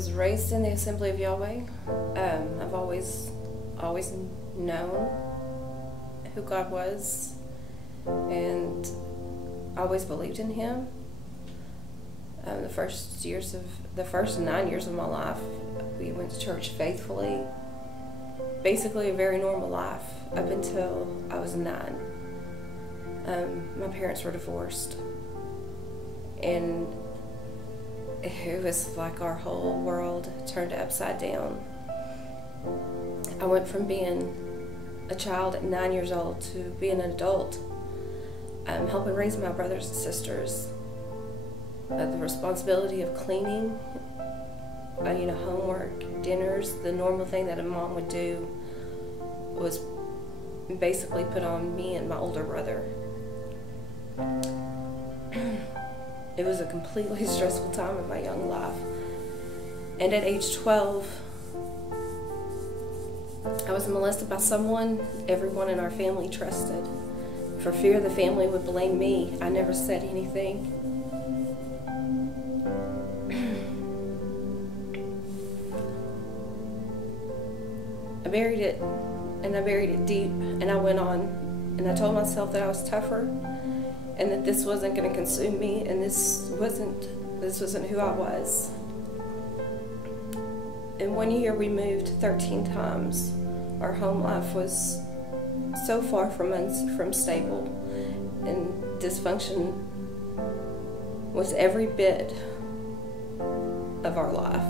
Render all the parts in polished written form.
was raised in the Assembly of Yahweh. I've always known who God was, and always believed in Him. The first 9 years of my life, we went to church faithfully. Basically, a very normal life up until I was 9. My parents were divorced, and it was like our whole world turned upside down. I went from being a child at 9 years old to being an adult, helping raise my brothers and sisters. The responsibility of cleaning, homework, dinners, the normal thing that a mom would do was basically put on me and my older brother. It was a completely stressful time in my young life. And at age 12, I was molested by someone everyone in our family trusted. For fear the family would blame me, I never said anything. I buried it, and I buried it deep, and I went on, and I told myself that I was tougher, and that this wasn't going to consume me, and this wasn't who I was. In 1 year, we moved 13 times. Our home life was so far from stable, and dysfunction was every bit of our life.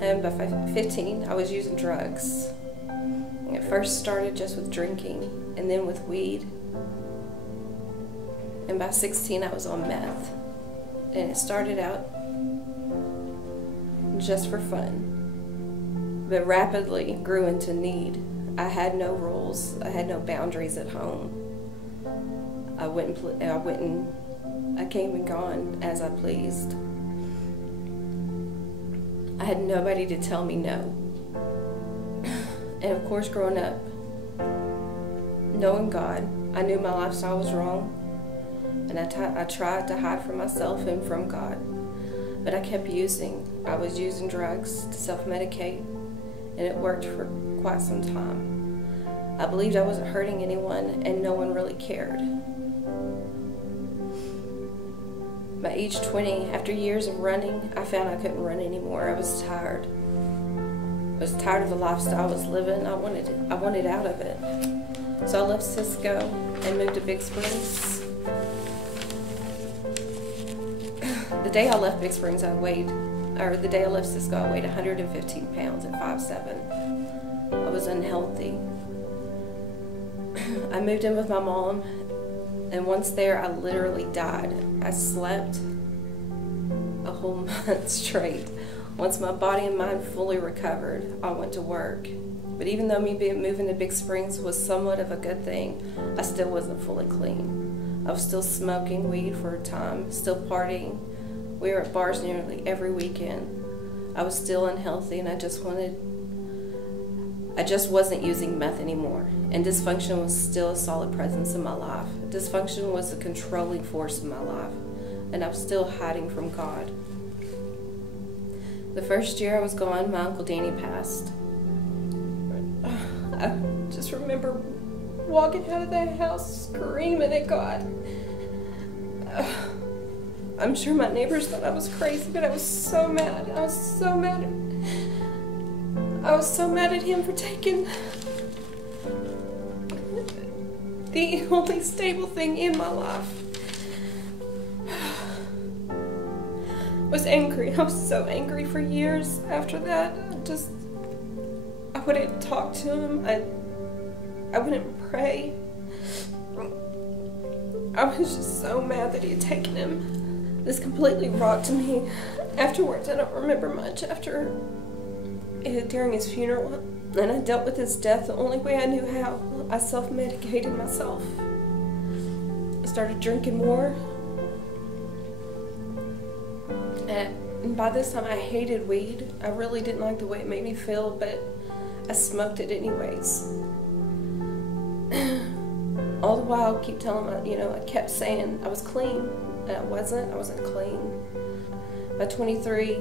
And by 15, I was using drugs. It first started just with drinking, and then with weed. And by 16, I was on meth. And it started out just for fun, but rapidly grew into need. I had no rules. I had no boundaries at home. I came and gone as I pleased. I had nobody to tell me no. And of course, growing up, knowing God, I knew my lifestyle was wrong, and I tried to hide from myself and from God. But I kept using. I was using drugs to self-medicate, and it worked for quite some time. I believed I wasn't hurting anyone, and no one really cared. By age 20, after years of running, I found I couldn't run anymore. I was tired. I was tired of the lifestyle I was living. I wanted out of it. So I left Cisco and moved to Big Springs. The day I left Big Springs, the day I left Cisco, I weighed 115 pounds at 5'7". I was unhealthy. I moved in with my mom, and once there, I literally died. I slept a whole month straight. Once my body and mind fully recovered, I went to work. But even though moving to Big Springs was somewhat of a good thing, I still wasn't fully clean. I was still smoking weed for a time, still partying. We were at bars nearly every weekend. I was still unhealthy, and I just wasn't using meth anymore. And dysfunction was still a solid presence in my life. Dysfunction was a controlling force in my life, and I was still hiding from God. The first year I was gone, my Uncle Danny passed. I just remember walking out of that house screaming at God. I'm sure my neighbors thought I was crazy, but I was so mad. I was so mad at Him for taking the only stable thing in my life. I was angry. I was so angry for years after that. I wouldn't talk to Him. I wouldn't pray. I was just so mad that He had taken him. This completely rocked me. Afterwards, I don't remember much during his funeral, and I dealt with his death the only way I knew how. I self-medicated myself. I started drinking more. And by this time, I hated weed. I really didn't like the way it made me feel, but I smoked it anyways. All the while, I keep telling I kept saying I was clean, and I wasn't clean. By 23,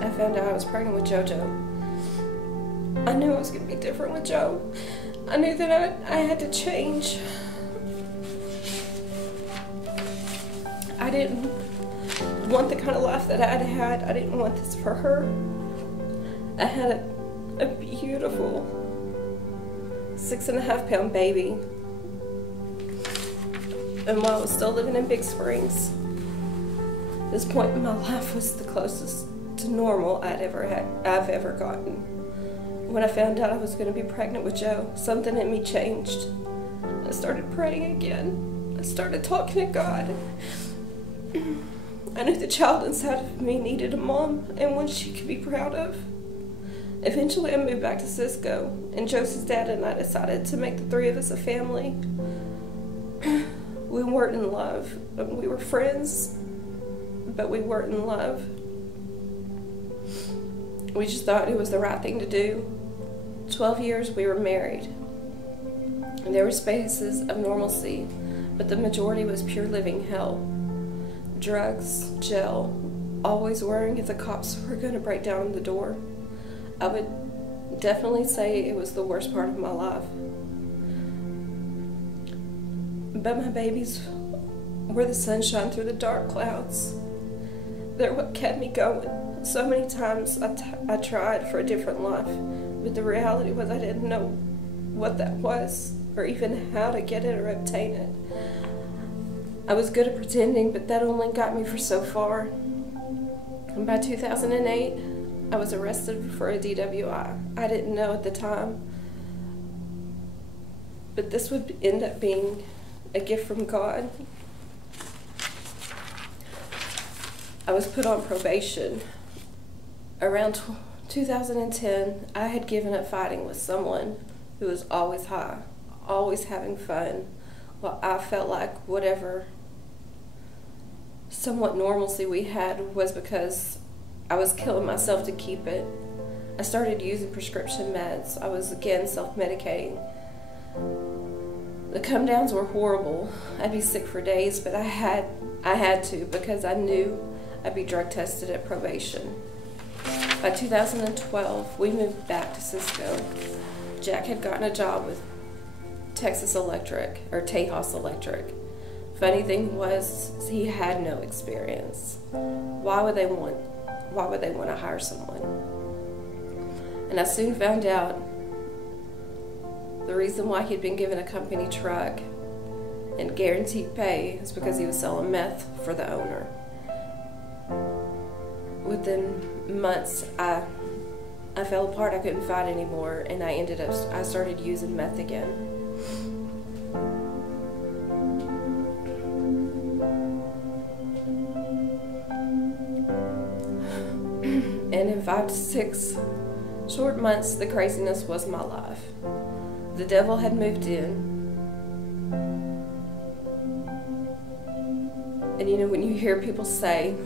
I found out I was pregnant with JoJo, I knew it was going to be different with Joe. I knew that I had to change. I didn't want the kind of life that I'd had. I didn't want this for her. I had a beautiful 6.5-pound baby. And while I was still living in Big Springs, this point in my life was the closest to normal I've ever gotten. When I found out I was going to be pregnant with Joe, something in me changed. I started praying again. I started talking to God. I knew the child inside of me needed a mom and one she could be proud of. Eventually I moved back to Cisco, and Joseph's dad and I decided to make the three of us a family. We weren't in love. We were friends, but we weren't in love. We just thought it was the right thing to do. 12 years we were married. And there were spaces of normalcy, but the majority was pure living hell. Drugs, jail, always worrying if the cops were going to break down the door. I would definitely say it was the worst part of my life. But my babies were the sunshine through the dark clouds. They're what kept me going. So many times I tried for a different life, but the reality was I didn't know what that was, or even how to get it or obtain it. I was good at pretending, but that only got me for so far. And by 2008, I was arrested for a DWI. I didn't know at the time, but this would end up being a gift from God. I was put on probation. Around 2010, I had given up fighting with someone who was always high, always having fun, while I felt like whatever somewhat normalcy we had was because I was killing myself to keep it. I started using prescription meds. I was again self-medicating. The come downs were horrible. I'd be sick for days, but I had to because I knew I'd be drug tested at probation. By 2012, we moved back to Cisco. Jack had gotten a job with Texas Electric, or Tejas Electric. Funny thing was, he had no experience. Why would they want to hire someone? And I soon found out the reason why he'd been given a company truck and guaranteed pay is because he was selling meth for the owner. Within months, I fell apart. I couldn't fight anymore, and I started using meth again. And in 5 to 6 short months, the craziness was my life. The devil had moved in. And you know, when you hear people say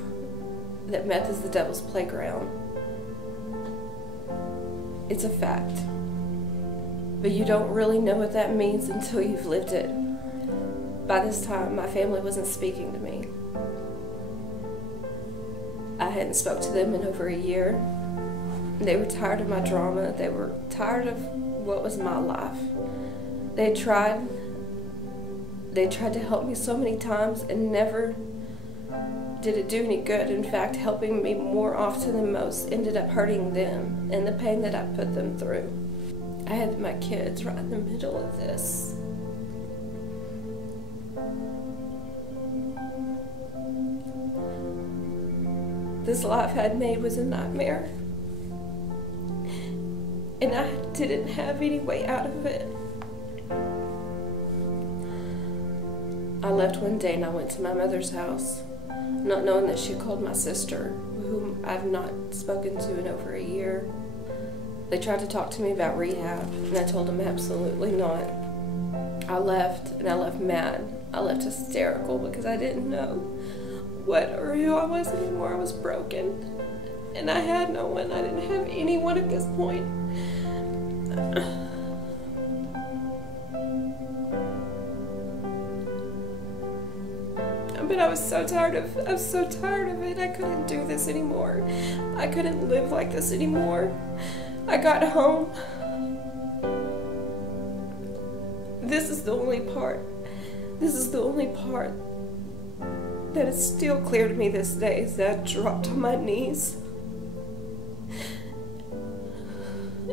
that meth is the devil's playground, it's a fact. But you don't really know what that means until you've lived it. By this time, my family wasn't speaking to me. I hadn't spoke to them in over a year. They were tired of my drama. They were tired of what was my life. They tried to help me so many times and never did it do any good. In fact, helping me more often than most ended up hurting them and the pain that I put them through. I had my kids right in the middle of this. This life I'd made was a nightmare, and I didn't have any way out of it. I left one day and I went to my mother's house, not knowing that she called my sister, whom I've not spoken to in over a year. They tried to talk to me about rehab, and I told them absolutely not. I left, and I left mad. I left hysterical because I didn't know what or who I was anymore. I was broken, and I had no one. I didn't have anyone at this point. I'm But I was so tired of it. I couldn't do this anymore. I couldn't live like this anymore. I got home. This is the only part that is still clear to me this day, is that I dropped on my knees.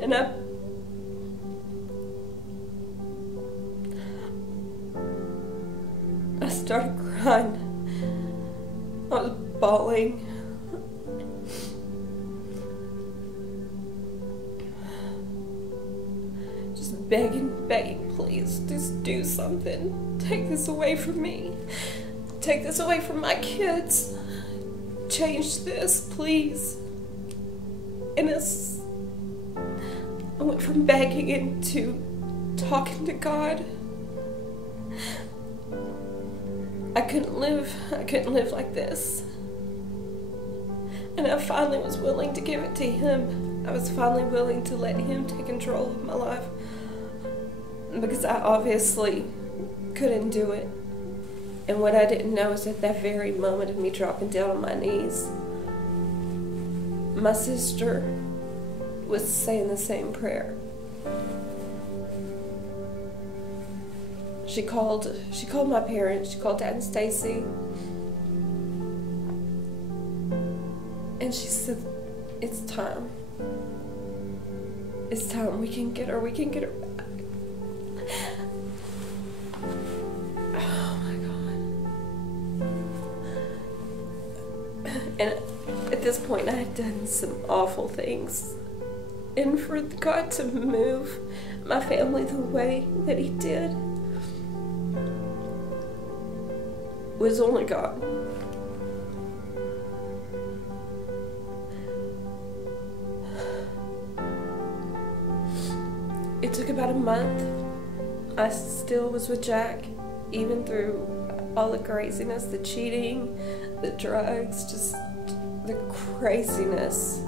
And I started crying. I was bawling. Just begging, please, just do something. Take this away from me. Take this away from my kids. Change this, please. And I went from begging into talking to God. I couldn't live like this. And I finally was willing to give it to Him. I was finally willing to let Him take control of my life, because I obviously couldn't do it. And what I didn't know is at that very moment of me dropping down on my knees, my sister was saying the same prayer. She called my parents. She called Dad and Stacy, and she said, "It's time. It's time. We can get her. We can get her back." Oh my God. And at this point, I had done some awful things. And for God to move my family the way that He did was only God. It took about a month. I still was with Jack, even through all the craziness, the cheating, the drugs, just the craziness.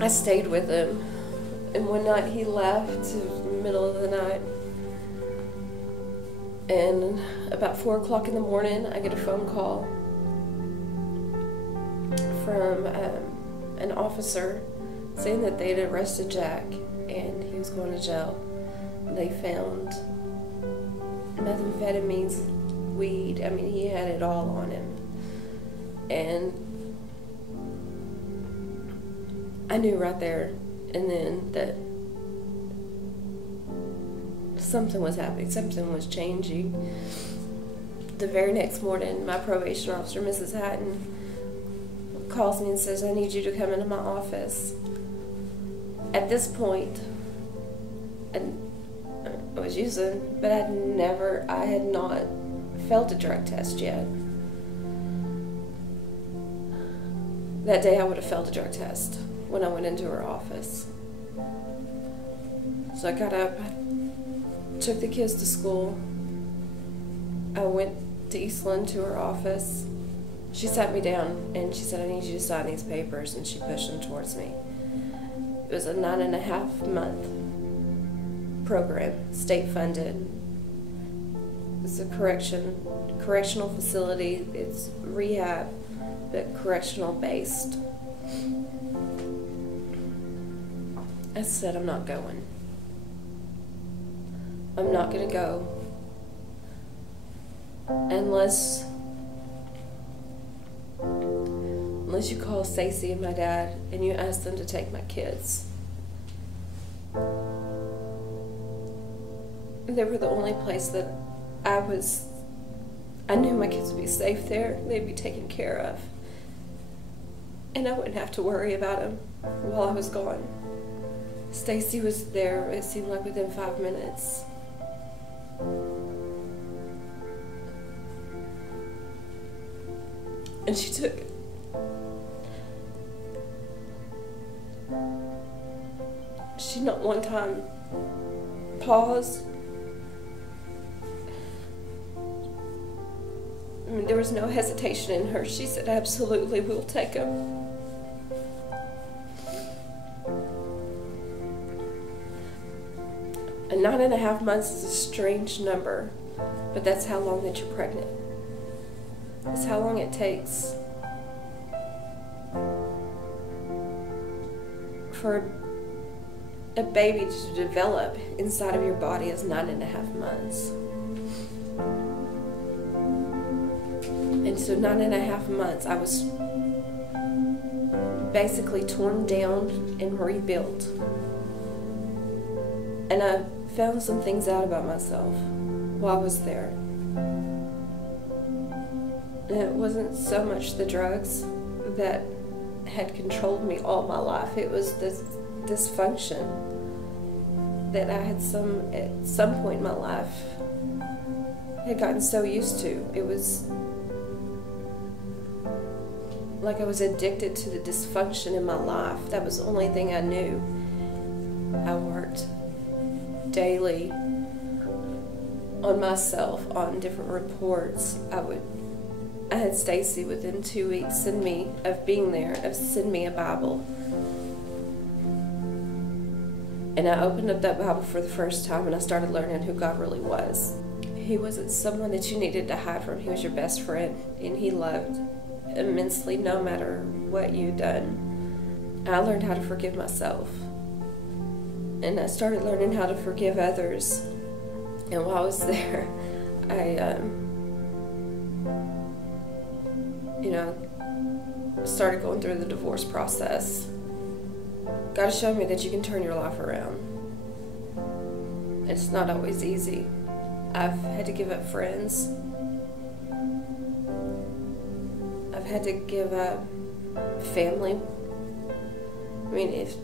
I stayed with him, and one night he left in the middle of the night, and about 4 o'clock in the morning I get a phone call from an officer saying that they had arrested Jack and he was going to jail. They found methamphetamines, weed, I mean, he had it all on him. And I knew right there and then that something was happening, something was changing. The very next morning, my probation officer, Mrs. Hatton, calls me and says, "I need you to come into my office." At this point, I was using, but I had not felt a drug test yet. That day I would have felt a drug test when I went into her office. So I got up, I took the kids to school. I went to Eastland to her office. She sat me down and she said, "I need you to sign these papers," and she pushed them towards me. It was a 9.5-month program, state funded. It's a correctional facility. It's rehab, but correctional based. I said, "I'm not going. I'm not going to go unless you call Stacy and my dad and you ask them to take my kids." They were the only place that I knew my kids would be safe there. They'd be taken care of. And I wouldn't have to worry about them while I was gone. Stacy was there, it seemed like within 5 minutes. And she took it. She not one time paused. I mean, there was no hesitation in her. She said, "Absolutely, we'll take him." And 9.5 months is a strange number But that's how long that you're pregnant. That's how long it takes for a baby to develop inside of your body is 9.5 months. And so 9.5 months, I was basically torn down and rebuilt. And I found some things out about myself while I was there. And it wasn't so much the drugs that had controlled me all my life. It was this dysfunction that I had at some point in my life had gotten so used to. It was like I was addicted to the dysfunction in my life. That was the only thing I knew. I worked daily on myself, on different reports. I had Stacy within 2 weeks send me a Bible. And I opened up that Bible for the first time and I started learning who God really was. He wasn't someone that you needed to hide from. He was your best friend, and He loved immensely no matter what you'd done. I learned how to forgive myself. And I started learning how to forgive others. And while I was there, I started going through the divorce process. God has shown me that you can turn your life around. It's not always easy. I've had to give up friends. I've had to give up family. I mean, if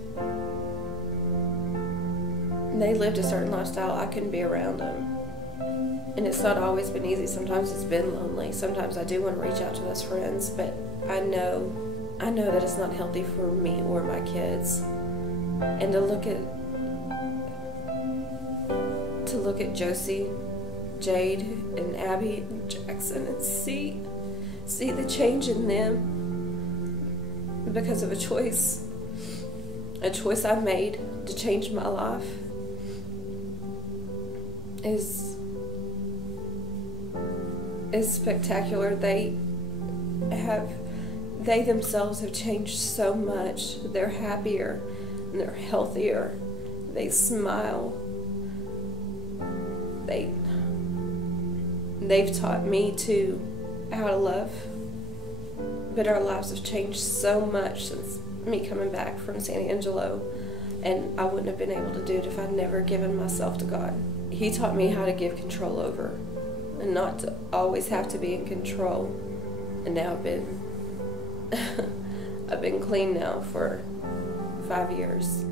they lived a certain lifestyle, I couldn't be around them. And it's not always been easy. Sometimes it's been lonely. Sometimes I do want to reach out to those friends, but I know that it's not healthy for me or my kids. And to look at Josie, Jade, and Abby, and Jackson, and see the change in them because of a choice I made to change my life is spectacular. They themselves have changed so much. They're happier and they're healthier. They smile. They've taught me too how to love. But our lives have changed so much since me coming back from San Angelo, and I wouldn't have been able to do it if I'd never given myself to God. He taught me how to give control over and not to always have to be in control. And now I've been clean now for 5 years.